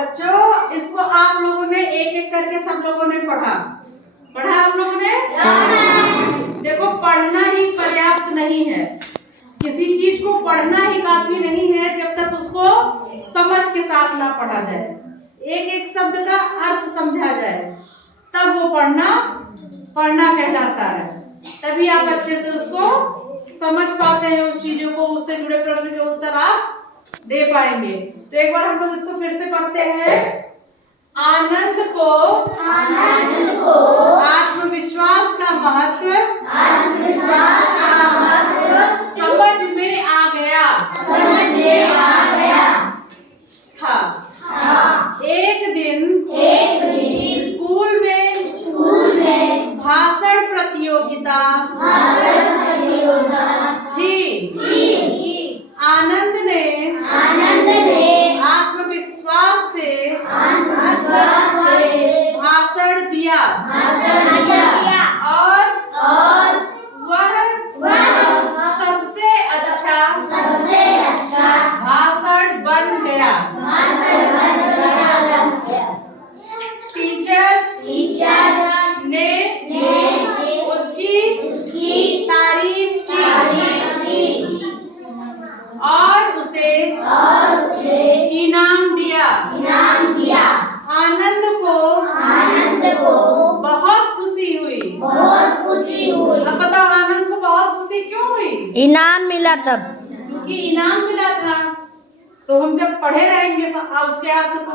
बच्चों इसको आप लोगों ने एक एक करके सब लोगों ने पढ़ा आप लोगों ने? देखो पढ़ना ही पर्याप्त नहीं है, किसी चीज को पढ़ना ही काफी नहीं है जब तक उसको समझ के साथ ना पढ़ा जाए, एक एक शब्द का अर्थ समझा जाए, तब वो पढ़ना कहलाता है। तभी आप अच्छे से उसको समझ पाते हैं, उस चीजों को, उससे जुड़े प्रश्न के उत्तर आप दे पाएंगे। तो एक बार हम लोग इसको फिर से पढ़ते हैं। आनंद को आत्मविश्वास का महत्व समझ में आ गया था। एक दिन स्कूल में भाषण प्रतियोगिता थी। आनंद ने आत्मविश्वास से भाषण दिया और वह सबसे अच्छा भाषण बन गया। टीचर ने उसकी तारीफ की और उसे इनाम दिया। आनंद को बहुत खुशी हुई। अब बताओ आनंद को बहुत खुशी क्यों हुई? इनाम मिला तब, क्योंकि इनाम मिला था। तो हम जब पढ़े रहेंगे उसके अर्थ को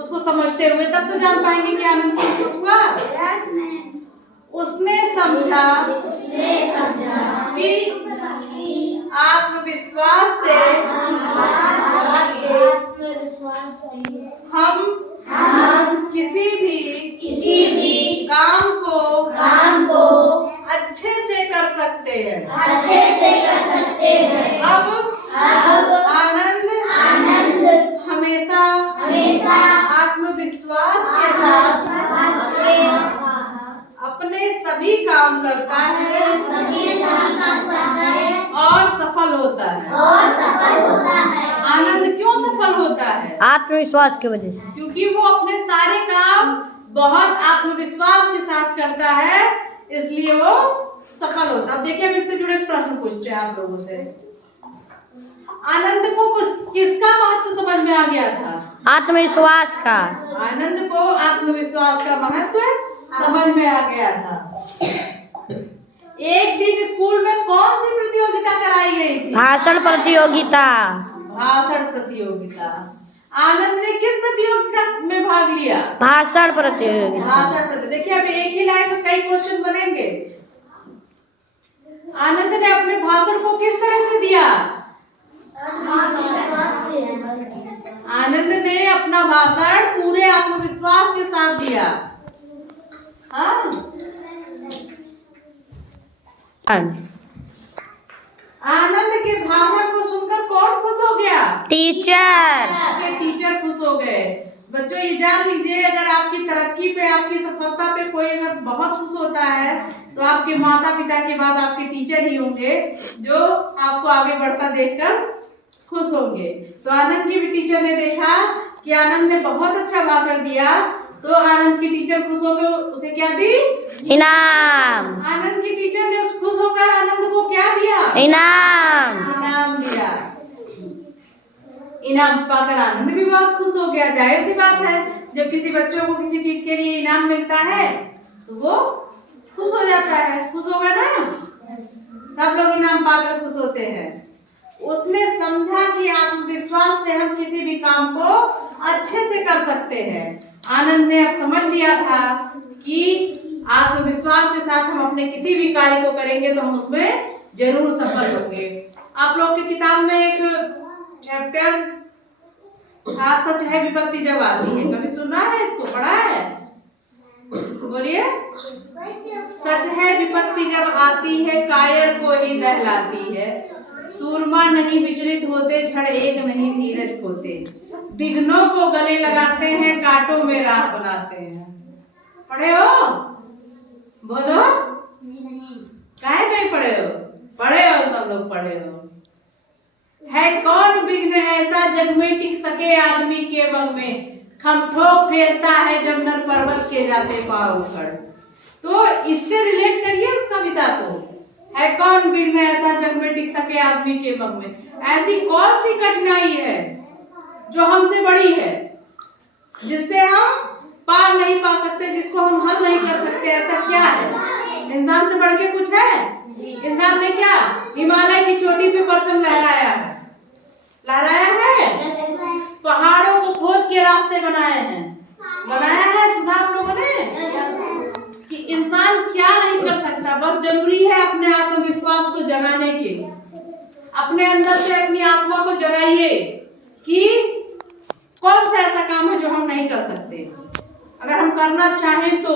उसको समझते हुए, तब तो जान पाएंगे कि आनंद को खुश हुआ। उसने समझा कि आत्मविश्वास से हम किसी भी काम को अच्छे से कर सकते हैं। अब आनंद हमेशा आत्मविश्वास के साथ अपने सभी काम करता है और सफल होता है। आनंद क्यों सफल होता है? आत्मविश्वास की वजह से, क्योंकि वो अपने सारे काम बहुत आत्मविश्वास के साथ करता है, इसलिए वो सफल होता है। अब देखिए हम इससे जुड़े प्रश्न पूछते हैं आप लोगों से। आनंद को किसका महत्व समझ में आ गया था? आत्मविश्वास का। आनंद को आत्मविश्वास का महत्व समझ में आ गया था। एक दिन स्कूल में कौन सी प्रतियोगिता कराई गई थी? भाषण प्रतियोगिता। आनंद ने किस प्रतियोगिता में भाग लिया? भाषण प्रतियोगिता। देखिए अभी एक ही लाइन में कई क्वेश्चन बनेंगे। आनंद ने अपने भाषण को किस तरह से दिया? आनंद ने अपना भाषण पूरे आत्मविश्वास के साथ दिया। हाँ? आनंद के भाषण को सुनकर कौन खुश हो गया? टीचर। टीचर खुश हो गए। बच्चों ये जान लीजिए, अगर आपकी तरक्की पे, आपकी सफलता पे कोई अगर बहुत खुश होता है तो आपके माता पिता के बाद आपके टीचर ही होंगे, जो आपको आगे बढ़ता देखकर खुश होंगे। तो आनंद की भी टीचर ने देखा कि आनंद ने बहुत अच्छा भाषण दिया, तो आनंद की टीचर खुश हो गए, उसे क्या दी? इनाम। आनंद की टीचर ने खुश होकर आनंद को क्या दिया? इनाम दिया। इनाम पाकर आनंद भी बहुत खुश हो गया। जाहिर सी बात है, जब किसी बच्चों को किसी चीज के लिए इनाम मिलता है तो वो खुश हो जाता है। खुश होगा ना? सब लोग इनाम पाकर खुश होते हैं। उसने समझा कि आत्मविश्वास से हम किसी भी काम को अच्छे से कर सकते हैं। आनंद ने अब समझ लिया था कि आत्मविश्वास के साथ हम अपने किसी भी कार्य को करेंगे तो हम उसमें जरूर सफल होंगे। आप लोग की किताब में एक चैप्टर था, सच है विपत्ति जब आती है। कभी सुना है इसको? पढ़ा है? बोलिए। सच है विपत्ति जब आती है, कायर को ही दहलाती है। सूरमा नहीं विचलित होते, झड़ एक नहीं धीरज खोते। विघ्नों को गले लगाते हैं, कांटों में राह बनाते हैं। पढ़े हो? बोलो। काहे नहीं पढ़े हो? पढ़े हो, सब लोग पढ़े हो। है कौन विघ्न ऐसा जग में टिक सके आदमी के मन में, खम ठोक फेरता है जब नर पर्वत के जाते पार उखड़। तो इससे रिलेट करिए उस कविता को। है कौन बिन में ऐसा जग में टिक सके आदमी के बग में। ऐसी कौन सी कठिनाई है जो हमसे बड़ी है, जिससे हम पार नहीं पा सकते, जिसको हम हल नहीं कर सकते? ऐसा क्या है? इंसान से बढ़ के कुछ है? इंसान ने क्या हिमालय की चोटी पे परचम लहराया है? पहाड़ों को खोद के रास्ते बनाए हैं, बनाया है। सुना आप लोगों ने कि इंसान क्या नहीं कर सकता? बस जरूरी है अपने आत्मविश्वास को जगाने के। अपने अंदर से अपनी आत्मा को जगाइए कि कौन सा ऐसा काम है जो हम नहीं कर सकते। अगर हम करना चाहें तो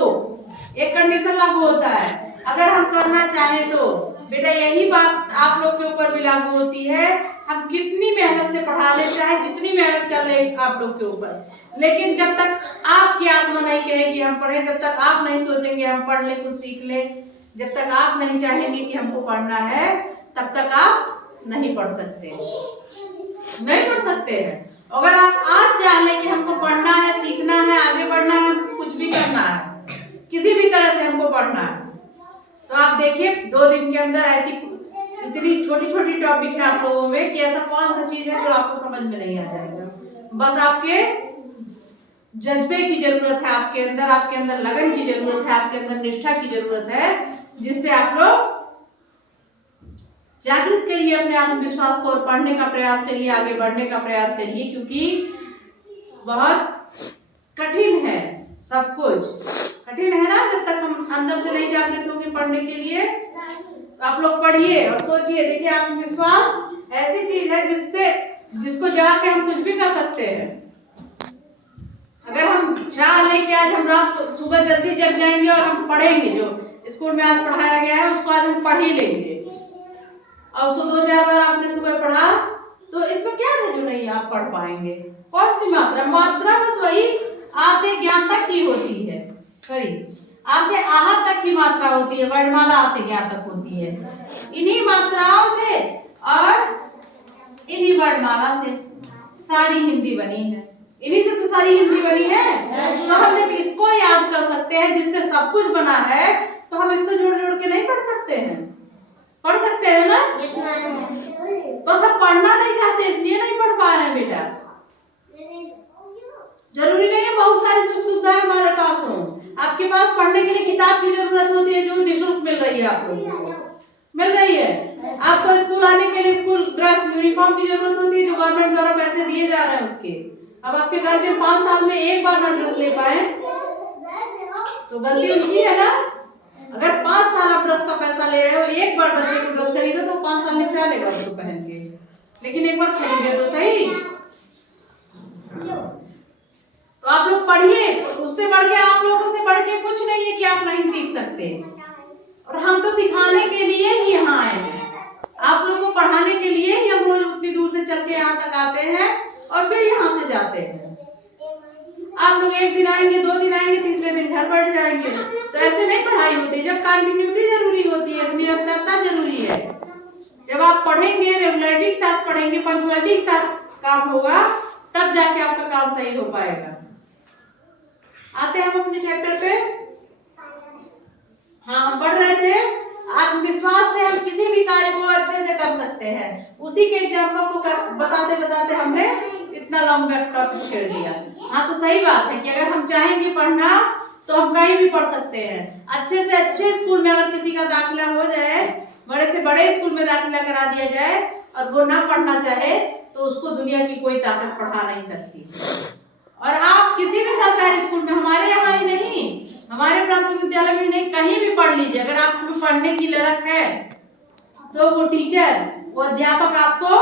एक कंडीशन लागू होता है, अगर हम करना चाहें तो। बेटा यही बात आप लोग के ऊपर भी लागू होती है। हम कितनी मेहनत से पढ़ा ले, चाहे जितनी मेहनत कर ले आप लोग के ऊपर, लेकिन जब तक आपकी आत्मा नहीं कहेगी हम पढ़े, जब तक आप नहीं सोचेंगे हम पढ़ ले कुछ सीख ले, जब तक आप नहीं चाहेंगे कि हमको पढ़ना है, तब तक आप नहीं पढ़ सकते, नहीं पढ़ सकते हैं। अगर आप आज चाह लें कि हमको पढ़ना है, सीखना है, आगे बढ़ना है, कुछ भी करना है, किसी भी तरह से हमको पढ़ना है, तो आप देखिए 2 दिन के अंदर ऐसी इतनी छोटी छोटी टॉपिक है आप लोगों में कि ऐसा कौन सा चीज है जो आपको समझ में नहीं आ जाएगा। बस आपके जज्बे की जरूरत है, आपके अंदर लगन की जरूरत है, आपके अंदर निष्ठा की जरूरत है, जिससे आप लोग जागृत करिए अपने आत्मविश्वास को और पढ़ने का प्रयास करिए, आगे बढ़ने का प्रयास करिए, क्योंकि बहुत कठिन है सब कुछ। कठिन है ना, जब तक हम अंदर से नहीं जागृत होंगे पढ़ने के लिए। तो आप लोग पढ़िए और सोचिए। देखिए आत्मविश्वास ऐसी चीज है जिसको जगा के हम कुछ भी कर सकते हैं। अगर हम चाह लें कि आज हम रात सुबह जल्दी जग जाएंगे और हम पढ़ेंगे, जो स्कूल में आज पढ़ाया गया है उसको आज हम पढ़ ही लेंगे, और उसको 2-4 बार आपने सुबह पढ़ा, तो इसमें क्या है जो नहीं आप पढ़ पाएंगे? कौन सी मात्रा? मात्रा बस वही आ से ज्ञान तक की होती है। सॉरी, आ से आहत तक की मात्रा होती है, वर्णमाला आ से ज्ञान तक होती है। इन्हीं मात्राओं से और इन्हीं वर्णमाला से सारी हिंदी बनी है, इन्हीं से तो सारी हिंदी बनी है। तो हम जब इसको याद कर सकते हैं जिससे सब कुछ बना है, तो हम इसको जोड़ जोड़ के नहीं पढ़ सकते हैं? पढ़ सकते हैं ना? बस हम पढ़ना नहीं चाहते इसलिए नहीं पढ़ पा रहे हैं बेटा। जरूरी नहीं है बहुत सारी सुख सुविधाएं हमारे पास हो। आपके पास पढ़ने के लिए किताब की जरूरत होती है, जो निःशुल्क मिल रही है, आप लोगों को मिल रही है। आपको स्कूल आने के लिए स्कूल ड्रेस यूनिफॉर्म की जरूरत होती है, जो गवर्नमेंट द्वारा पैसे दिए जा रहे हैं उसके। अब आपके गार्जियन 5 साल में एक बार ना ड्रेस ले पाए तो गलती उनकी है ना। अगर 5 साल आप ड्रेस का पैसा ले रहे हो, एक बार बच्चे को ड्रेस खरीदो तो 5 साल निपटा लेगा उसको पहन के, लेकिन एक बार खरीदे तो सही। तो आप लोग पढ़िए, उससे बढ़ के आप लोगों से बढ़ के कुछ नहीं है कि आप नहीं सीख सकते। और हम तो सिखाने के लिए ही यहाँ आए हैं, आप लोगों को पढ़ाने के लिए ही हम रोज उतनी दूर से चल के यहाँ तक आते हैं और फिर यहाँ से जाते हैं। आप लोग 1 दिन आएंगे, 2 दिन आएंगे, तीसरे दिन घर बैठ जाएंगे, तो ऐसे नहीं पढ़ाई होती। जब कंटिन्यूटी जरूरी होती है, निरंतरता जरूरी है। जब आप पढ़ेंगे, रेगुलरिटी के साथ पढ़ेंगे, पंक्चुअलिटी के साथ काम होगा, तब जाके आपका काम सही हो पाएगा। आते हैं हम अपने चैप्टर पे। हाँ, हम पढ़ रहे थे आत्मविश्वास से हम किसी भी कार्य को अच्छे से कर सकते हैं। उसी के एग्जाम्पल को बताते बताते हमने इतना लंबा टॉपिक छेड़ दिया। हाँ, तो सही बात है कि अगर हम चाहेंगे पढ़ना तो हम कहीं भी पढ़ सकते हैं। अच्छे से अच्छे स्कूल में अगर किसी का दाखिला हो जाए, बड़े से बड़े स्कूल में दाखिला करा दिया जाए, और वो ना पढ़ना चाहे तो उसको दुनिया की कोई ताकत पढ़ा नहीं सकती। और आप किसी भी सरकारी स्कूल में, हमारे यहाँ ही नहीं, हमारे प्राथमिक विद्यालय में नहीं, कहीं भी पढ़ लीजिए, अगर आपको पढ़ने की ललक है तो वो टीचर, वो अध्यापक आपको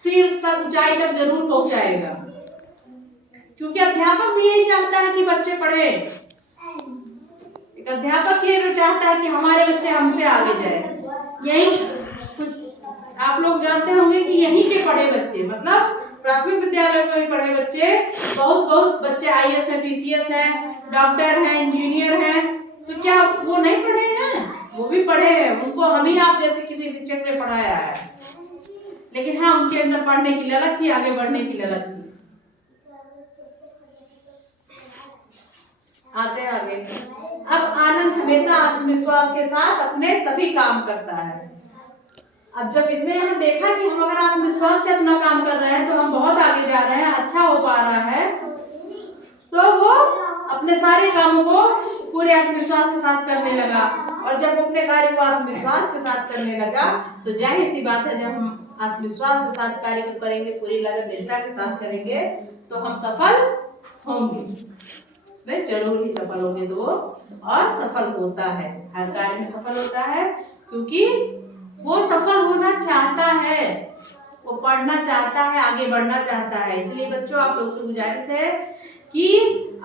शीर्ष तक, ऊंचाई तक जरूर पहुंचाएगा, क्योंकि अध्यापक भी यही चाहता है कि बच्चे पढ़े। एक अध्यापक ये चाहता है कि हमारे बच्चे हमसे आगे जाए। यही कुछ आप लोग जानते होंगे कि यहीं के पढ़े बच्चे, मतलब प्राथमिक विद्यालय में पढ़े बच्चे, बहुत बच्चे IAS है, PCS है, डॉक्टर हैं, इंजीनियर हैं, तो क्या वो नहीं पढ़े हैं? वो भी पढ़े हैं। उनको हम ही आप जैसे किसी शिक्षक ने पढ़ाया है, लेकिन हाँ, उनके अंदर पढ़ने की ललक थी, आगे बढ़ने की ललक थी। आते हैं आगे। अब आनंद हमेशा आत्मविश्वास के साथ अपने सभी काम करता है। अब जब इसने यहाँ देखा कि हम अगर आत्मविश्वास से अपना काम कर रहे हैं तो हम बहुत आगे जा रहे हैं, अच्छा हो पा रहा है, तो वो अपने सारे कामों को पूरे आत्मविश्वास के साथ करने लगा। और जब वो अपने कार्य को आत्मविश्वास के साथ करने लगा तो जाहिर सी बात है, जब हम आत्मविश्वास के साथ कार्य को करेंगे, पूरी लगन निष्ठा के साथ करेंगे, तो हम सफल होंगे, इसमें जरूर ही सफल होंगे। तो और सफल होता है, हर कार्य में सफल होता है, क्योंकि वो सफल होना चाहता है, वो पढ़ना चाहता है, आगे बढ़ना चाहता है। इसलिए बच्चों, आप लोग से गुजारिश है कि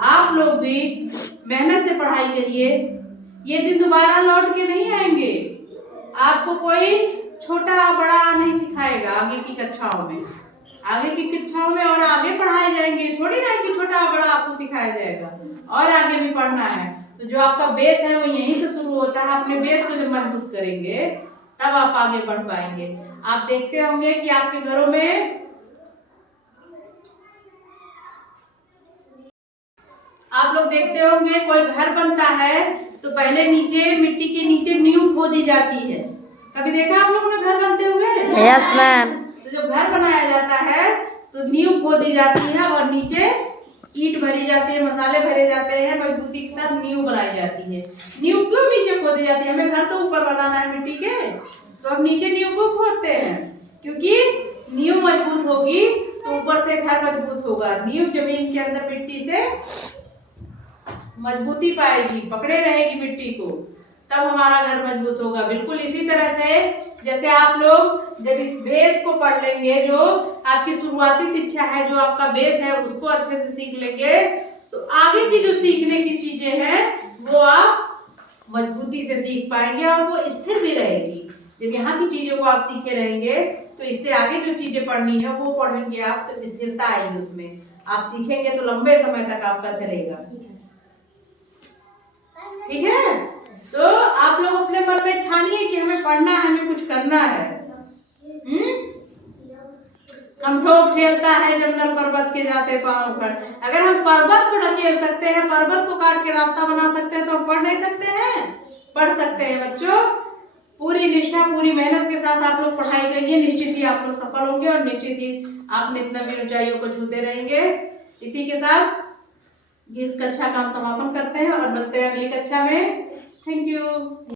आप लोग भी मेहनत से पढ़ाई करिए। ये दिन दोबारा लौट के नहीं आएंगे। आपको कोई छोटा बड़ा नहीं सिखाएगा आगे की कक्षाओं में। आगे की कक्षाओं में और आगे पढ़ाए जाएंगे, थोड़ी ना कि छोटा बड़ा आपको सिखाया जाएगा, और आगे भी पढ़ना है। तो जो आपका बेस है वो यहीं से शुरू होता है। अपने बेस को जब मजबूत करेंगे तब आप आगे बढ़ पाएंगे। आप देखते होंगे कि आपके घरों में आप लोग देखते होंगे कोई घर बनता है तो पहले नीचे मिट्टी के नीचे नींव खोदी जाती है। कभी देखा आप लोगों ने घर बनते हुए? Yes ma'am. तो जब घर बनाया जाता है तो नींव खोदी जाती है और नीचे ईंट भरी जाती है, मसाले भरे जाते हैं, मजबूती के साथ नींव बनाई जाती है। नींव क्यों नीचे खोदी जाती है? हमें घर तो ऊपर बनाना है मिट्टी के, तो हम नीचे नींव को खोदते हैं, क्योंकि नींव मजबूत होगी तो ऊपर से घर मजबूत होगा। नींव जमीन के अंदर मिट्टी से मजबूती पाएगी, पकड़े रहेगी मिट्टी को, तब हमारा घर मजबूत होगा। बिल्कुल इसी तरह से जैसे आप लोग जब इस बेस को पढ़ लेंगे, जो आपकी शुरुआती शिक्षा है, जो आपका बेस है, उसको अच्छे से सीख लेंगे, तो आगे की जो सीखने की चीजें हैं वो आप मजबूती से सीख पाएंगे और वो स्थिर भी रहेगी। जब यहाँ की चीजों को आप सीखे रहेंगे तो इससे आगे जो चीजें पढ़नी है वो पढ़ेंगे आप, तो स्थिरता आएगी उसमें। आप सीखेंगे तो लंबे समय तक आपका चलेगा। ठीक है? तो आप लोग अपने मन में ठानिए कि हमें पढ़ना है, हमें कुछ करना है। हम ठोक ठेलता है जब नर पर्वत के जाते पांव पर। अगर हम पर्वत को ढकेल सकते हैं, पर्वत को काट के रास्ता बना सकते हैं, तो हम पढ़ नहीं सकते हैं? पढ़ सकते हैं बच्चों। पूरी निष्ठा, पूरी मेहनत के साथ आप लोग पढ़ाई करिए, निश्चित ही आप लोग सफल होंगे और निश्चित ही आप नित्य नवीन ऊंचाइयों को छूते रहेंगे। इसी के साथ इस कक्षा का हम समापन करते हैं और मिलते हैं अगली कक्षा में। Thank you.